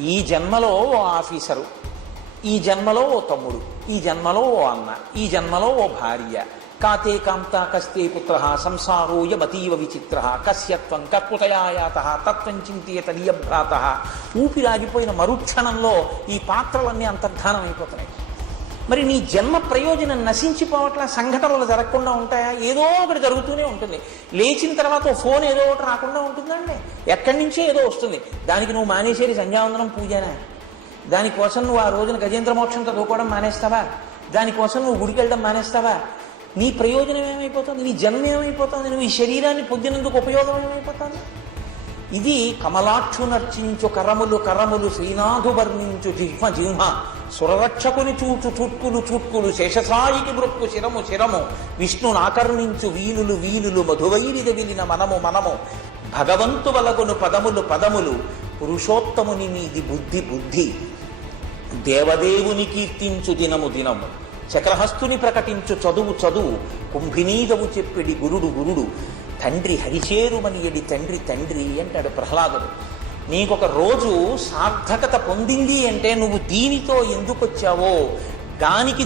ఈ జన్మలో ఓ ఆఫీసరు, ఈ జన్మలో ఓ తమ్ముడు, ఈ జన్మలో ఓ అన్న, ఈ జన్మలో ఓ భార్య. కాతే కాంతా కస్తే పుత్ర సంసారో యమతీవ విచిత్ర కస్యత్వం కర్కుతయాయాత తత్వం చింతయత నియభ్రాత. ఊపిరాగిపోయిన మరుక్షణంలో ఈ పాత్రలన్నీ అంతర్ధానం అయిపోతున్నాయి. మరి నీ జన్మ ప్రయోజనం నశించిపోవట్ల, సంఘటనలు జరగకుండా ఉంటాయా? ఏదో ఒకటి జరుగుతూనే ఉంటుంది. లేచిన తర్వాత ఓ ఫోన్ ఏదో ఒకటి రాకుండా ఉంటుందండి. ఎక్కడి నుంచో ఏదో వస్తుంది. దానికి నువ్వు మానేసేది సంధ్యావందనం పూజనా? దానికోసం నువ్వు ఆ రోజున గజేంద్ర మోక్షం చదువుకోవడం మానేస్తావా? దానికోసం నువ్వు గుడికి వెళ్ళడం మానేస్తావా? నీ ప్రయోజనం ఏమైపోతుంది? నీ జన్మ ఏమైపోతుంది? నువ్వు ఈ శరీరాన్ని పొందినందుకు ఉపయోగం ఏమైపోతుంది? ఇది కమలాక్షునర్చించు కరములు కరములు శ్రీనాథు వర్ణించు జిహ్మ జిహ్మ సురరక్షకుని చూచు చుట్కులు చుట్కులు శేషసాయికి మృక్కు శిరము శిరము విష్ణునాకర్ణించు వీలులు వీలులు మధువైరిద విలిన మనము మనము భగవంతు వలగును పదములు పదములు పురుషోత్తముని మీది బుద్ధి బుద్ధి దేవదేవుని కీర్తించు దినము దినము చక్రహస్తుని ప్రకటించు చదువు చదువు కుంభినీదవు చెప్పిడి గురుడు గురుడు తండ్రి హరిచేరుమనియడి తండ్రి తండ్రి అంటాడు ప్రహ్లాదుడు. నీకొక రోజు సార్థకత పొందింది అంటే నువ్వు దీనితో ఎందుకు వచ్చావో దానికి